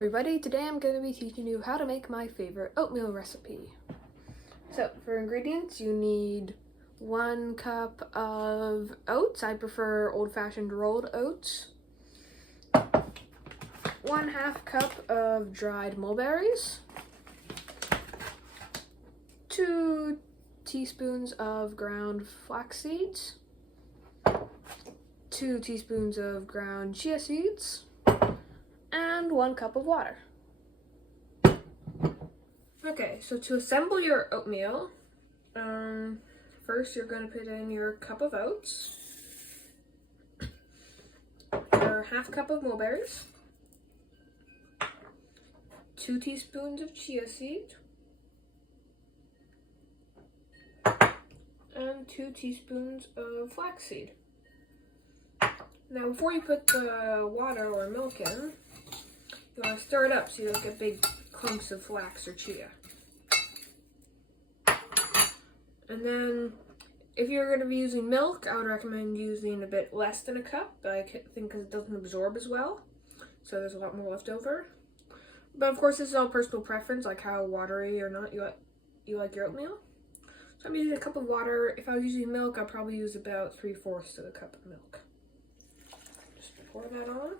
Everybody, today I'm going to be teaching you how to make my favorite oatmeal recipe. So for ingredients, you need 1 cup of oats. I prefer old-fashioned rolled oats. 1/2 cup of dried mulberries. 2 teaspoons of ground flax seeds. 2 teaspoons of ground chia seeds. And 1 cup of water. Okay, so to assemble your oatmeal, first you're going to put in your cup of oats, your 1/2 cup of mulberries, 2 teaspoons of chia seed, and 2 teaspoons of flaxseed. Now before you put the water or milk in, you want to stir it up so you don't get big clumps of flax or chia. And then, if you're going to be using milk, I would recommend using a bit less than a cup. I think because it doesn't absorb as well, so there's a lot more left over. But of course, this is all personal preference, like how watery or not you like your oatmeal. So I'm using a cup of water. If I was using milk, I'd probably use about 3/4 of a cup of milk. Just pour that on.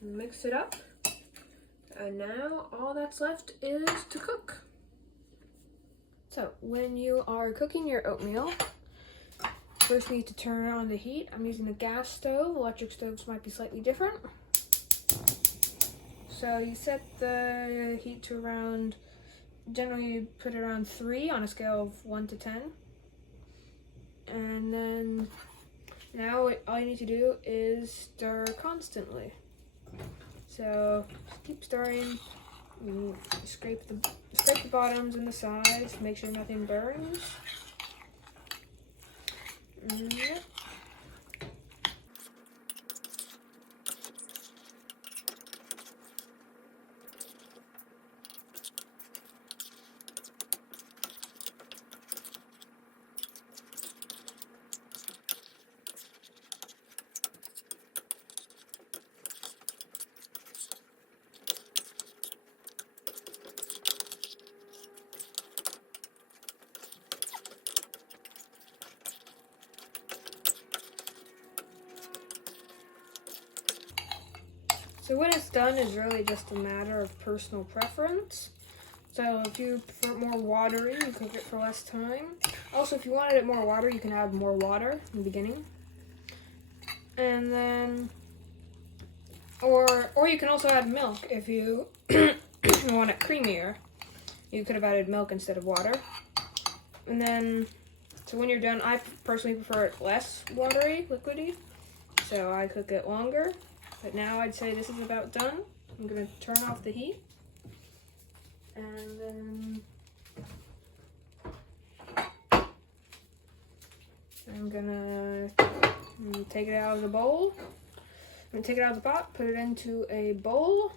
Mix it up, and now all that's left is to cook. So when you are cooking your oatmeal, first you need to turn on the heat. I'm using a gas stove. Electric stoves might be slightly different. So you set the heat to around, generally you put it around 3 on a scale of 1 to 10. And then now all you need to do is stir constantly. So just keep stirring. Scrape the bottoms and the sides. Make sure nothing burns. Yep. So when it's done is really just a matter of personal preference. So if you prefer more watery, you cook it for less time. Also, if you wanted it more water, you can add more water in the beginning. And then, or you can also add milk if you want it creamier. You could have added milk instead of water. And then, so when you're done, I personally prefer it less watery, liquidy. So I cook it longer. But now I'd say this is about done. I'm going to turn off the heat. And then I'm going to take it out of the bowl. I'm going to take it out of the pot, put it into a bowl.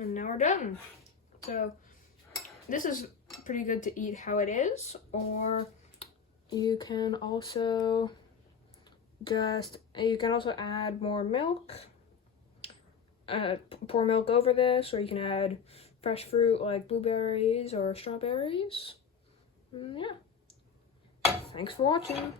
And now we're done. So this is pretty good to eat how it is, or you can also add more milk. Pour milk over this, or you can add fresh fruit like blueberries or strawberries. Yeah. Thanks for watching.